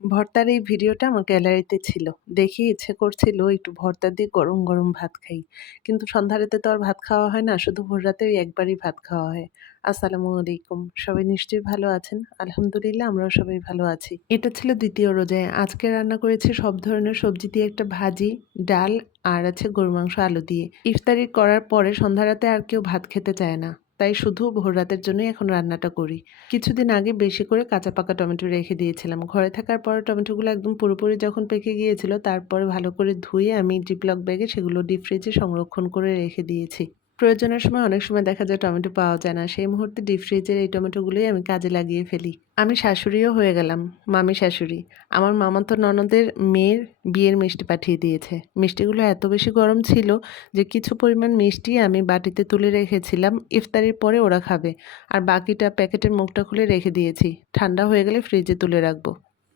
ভর্তার এই ভিডিওটা আমার গ্যালারিতে ছিল। দেখি ইচ্ছে করছিল একটু ভর্তা দিয়ে গরম, গরম ভাত খাই। কিন্তু সন্ধ্যারাতে তো আর ভাত খাওয়া হয় না। শুধু ভোররাতে ওই একবারই ভাত খাওয়া হয়। আসসালামু আলাইকুম। সবাই নিশ্চয়ই ভালো আছেন? আলহামদুলিল্লাহ আমরাও সবাই ভালো আছি। এটা ছিল দ্বিতীয় রোজায়। আজকে রান্না করেছি সব ধরনের সবজি দিয়ে একটা ভাজি, ডাল আর আছে গরুর মাংস আলু দিয়ে। ইফতারি করার পরে সন্ধ্যারাতে আর কেউ ভাত খেতে চায় না। তাই শুধু ভোর রাতের জন্যই এখন রান্নাটা করি। কিছুদিন আগে বেশি করে কাঁচা পাকা টমেটো রেখে দিয়েছিলাম। ঘরে থাকার পর টমেটোগুলো একদম পুরোপুরি যখন পেকে গিয়েছিল, তারপরে ভালো করে ধুয়ে আমি ডিপলক ব্যাগে সেগুলো ডিপ ফ্রিজে সংরক্ষণ করে রেখে দিয়েছি। প্রয়োজনের সময় অনেক সময় দেখা যায় টমেটো পাওয়া যায় না। সেই মুহূর্তে ডিপ ফ্রিজের এই টমেটোগুলোই আমি কাজে লাগিয়ে ফেলি। আমি শাশুড়িও হয়ে গেলাম, মামি শাশুড়ি। আমার মামা তো ননদের মেয়ের বিয়ের মিষ্টি পাঠিয়ে দিয়েছে। মিষ্টিগুলো এত বেশি গরম ছিল যে কিছু পরিমাণ মিষ্টি আমি বাটিতে তুলে রেখেছিলাম, ইফতারির পরে ওরা খাবে। আর বাকিটা প্যাকেটের মুখটা খুলে রেখে দিয়েছি। ঠান্ডা হয়ে গেলে ফ্রিজে তুলে রাখব।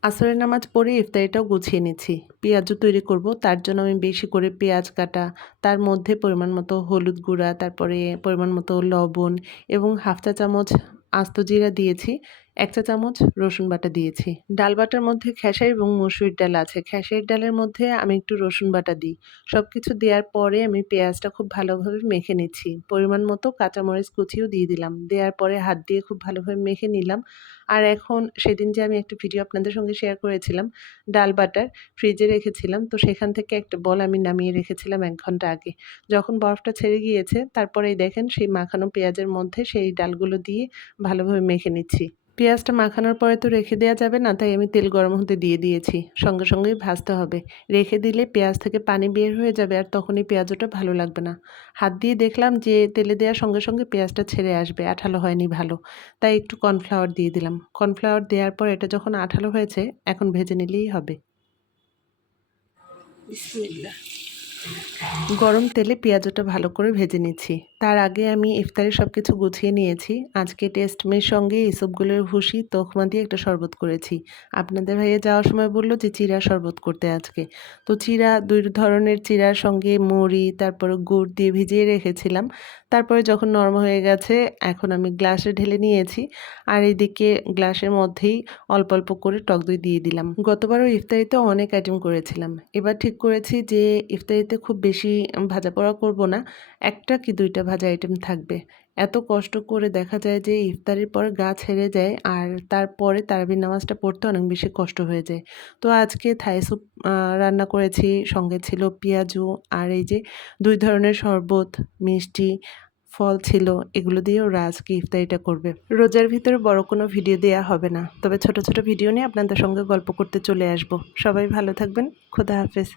আসরের নামাজ পড়ে ইফতারিটাও গুছিয়ে নিচ্ছি। পেঁয়াজও তৈরি করব, তার জন্য আমি বেশি করে পেঁয়াজ কাটা, তার মধ্যে পরিমাণ মতো হলুদ গুঁড়া, তারপরে পরিমাণ মতো লবণ এবং হাফ চা চামচ আস্ত জিরা দিয়েছি। এক চা চামচ রসুন বাটা দিয়েছি। ডাল বাটার মধ্যে খেসারি এবং মসুরির ডাল আছে। খেসারির ডালের মধ্যে আমি একটু রসুন বাটা দিই। সব কিছু দেওয়ার পরে আমি পেঁয়াজটা খুব ভালোভাবে মেখে নিচ্ছি। পরিমাণ মতো কাঁচামরিচ কুচিও দিয়ে দিলাম। দেওয়ার পরে হাত দিয়ে খুব ভালোভাবে মেখে নিলাম। আর এখন সেদিন যে আমি একটা ভিডিও আপনাদের সঙ্গে শেয়ার করেছিলাম, ডাল বাটার ফ্রিজে রেখেছিলাম। তো সেখান থেকে একটা বল আমি নামিয়ে রেখেছিলাম এক ঘণ্টা আগে। যখন বরফটা ছেড়ে গিয়েছে, তারপরেই দেখেন সেই মাখানো পেঁয়াজের মধ্যে সেই ডালগুলো দিয়ে ভালোভাবে মেখে নিচ্ছি। পেঁয়াজটা মাখানোর পরে তো রেখে দেওয়া যাবে না তাই আমি তেল গরম হতে দিয়ে দিয়েছি। সঙ্গে সঙ্গেই ভাজতে হবে। রেখে দিলে পেঁয়াজ থেকে পানি বের হয়ে যাবে আর তখনই পেঁয়াজটা ভালো লাগবে না। হাত দিয়ে দেখলাম যে তেলে দেওয়ার সঙ্গে সঙ্গে পেঁয়াজটা ছেড়ে আসবে আঠালো হয়নি ভালো। তাই একটু কর্নফ্লাওয়ার দিয়ে দিলাম। কর্নফ্লাওয়ার দেওয়ার পর এটা যখন আঠালো হয়েছে এখন ভেজে নিলেই হবে। গরম তেলে পেঁয়াজটা ভালো করে ভেজে নিচ্ছি। তার আগে আমি ইফতারে সব কিছু গুছিয়ে নিয়েছি। আজকে টেস্ট মেয়ের সঙ্গে এসবগুলোর ভুসি তখমা দিয়ে একটা শরবত করেছি। আপনাদের ভাইয়া যাওয়ার সময় বলল যে চিরা শরবত করতে আজকে। তো চিরা দুই ধরনের চিরার সঙ্গে মুড়ি, তারপর গুড় দিয়ে ভিজিয়ে রেখেছিলাম। তারপরে যখন নরম হয়ে গেছে, এখন আমি গ্লাসে ঢেলে নিয়েছি। আর এদিকে গ্লাসের মধ্যেই অল্প অল্প করে টক দই দিয়ে দিলাম। গতবারও ইফতারিতে অনেক আইটেম করেছিলাম। এবার ঠিক করেছি যে ইফতারিতে খুব বেশি ভাজা পোড়া করব না। একটা কি দুইটা ভাজা আইটেম থাকবে। এত কষ্ট করে দেখা যায় যে ইফতারির পর গা ছেড়ে যায় আর তারপরে তারাবির নামাজটা পড়তে অনেক বেশি কষ্ট হয়ে যায়। তো আজকে থাই স্যুপ রান্না করেছি, সঙ্গে ছিল পেঁয়াজু আর এই যে দুই ধরনের শরবত, মিষ্টি, ফল ছিল, এগুলো দিয়েও ওরা আজকে ইফতারিটা করবে। রোজার ভিতরে বড় কোনো ভিডিও দেওয়া হবে না। তবে ছোট ছোট ভিডিও নিয়ে আপনাদের সঙ্গে গল্প করতে চলে আসব। সবাই ভালো থাকবেন। খোদা হাফেজ।